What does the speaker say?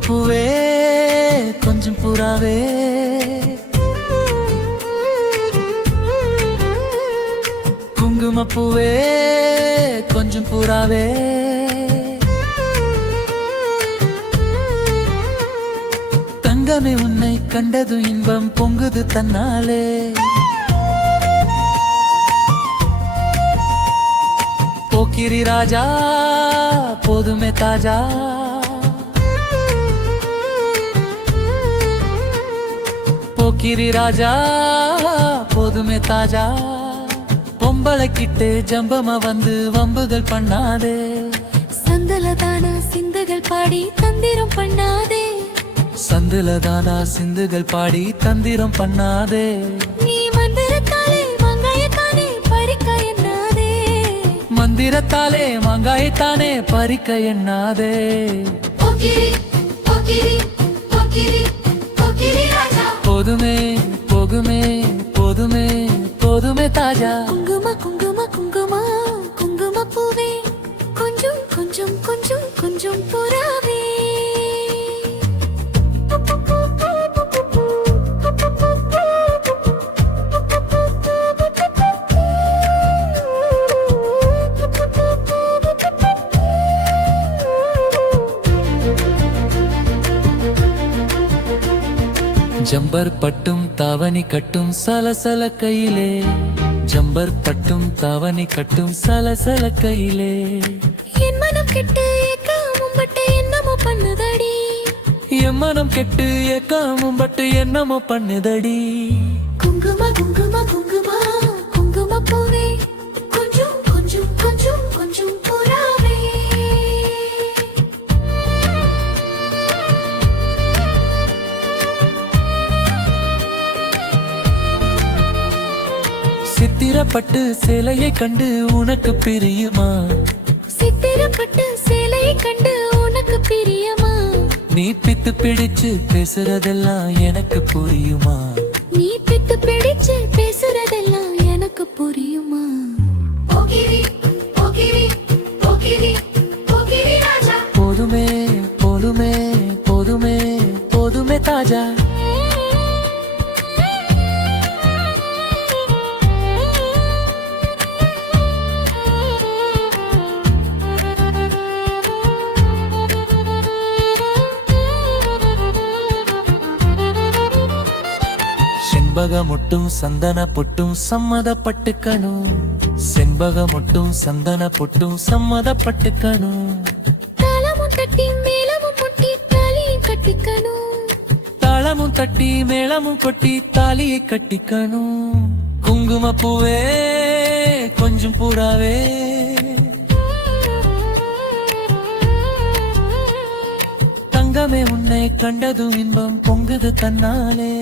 குங்குமப்பூவே கொஞ்சம் புறாவே, குங்குமப்பூவே கொஞ்சம் புறாவே, தங்கமே உன்னை கண்டது இன்பம் பொங்குது தன்னாலே. போக்கிரி ராஜா போதுமே தாஜா, போக்கிரி ராஜா போதுமே தாஜா, பொம்பளை கிட்டே ஜம்பமா வந்து வம்புகள் பண்ணாதே. சந்தலதானா சிந்துகள் பாடி தந்திரம் பண்ணாதே, சந்தலதானா சிந்துகள் பாடி தந்திரம் பண்ணாதே. நீ மந்திரத்தாலே மாங்காயத்தானே பறிக்க எண்ணாதே, மந்திரத்தாலே மாங்காயத்தானே பறிக்க எண்ணாதே. போக்கிரி போக்கிரி போக்கிரி போக்கிரி ராஜா, போதுமே போகுமே போதுமே போதுமே தாஜா. குங்கும குங்கும குங்கும குங்கும பூவே கொஞ்சம் கொஞ்சம் கொஞ்சம் கொஞ்சம் புறாவே. ஜம்பர் பட்டும் தாவணி கட்டும் சலசல கையிலே, ஜம்பர் பட்டும் தாவணி கட்டும் சலசல கையிலே, என் மனம் கெட்டு ஏக்காமும் பட்டு என்னமோ பண்ணுதடி, என் மனம் கெட்டு ஏக்காமும் பட்டு என்னமோ பண்ணுதடி. குங்கும குங்கும குங்கும குங்கும பூவே கொஞ்சம் கொஞ்சம் கொஞ்சம் கொஞ்சம் புறாவே. சித்திரப்பட்டு சேலையை கண்டு உனக்கு பிரியுமா, சித்திரப்பட்டு சேலையை கண்டு உனக்கு பிரியமா, நீ பித்து பிடிச்சு பேசுறதெல்லாம் எனக்கு புரியுமா, நீ பித்து பிடிச்சு பேசுறதெல்லாம் எனக்கு புரியுமா. போக்கிரி போக்கிரி போக்கிரி போக்கிரி ராஜா, போதுமே போதுமே போதுமே போதுமே தாஜா. செண்பகமொட்டும் சந்தன பொட்டும் சம்மதப்பட்டுக்கணும், செண்பகமொட்டும் சந்தன பொட்டும் சம்மதப்பட்டுக்கணும், தாளமும் தட்டி மேளமும் முட்டி தாலியை கட்டிக்கணும், தாளமும் தட்டி மேளமும் கொட்டி தாலியை கட்டிக்கணும். குங்குமப்பூவே கொஞ்சம் புறாவே, தங்கமே உன்னை கண்டதும் இன்பம் பொங்குது தன்னாலே.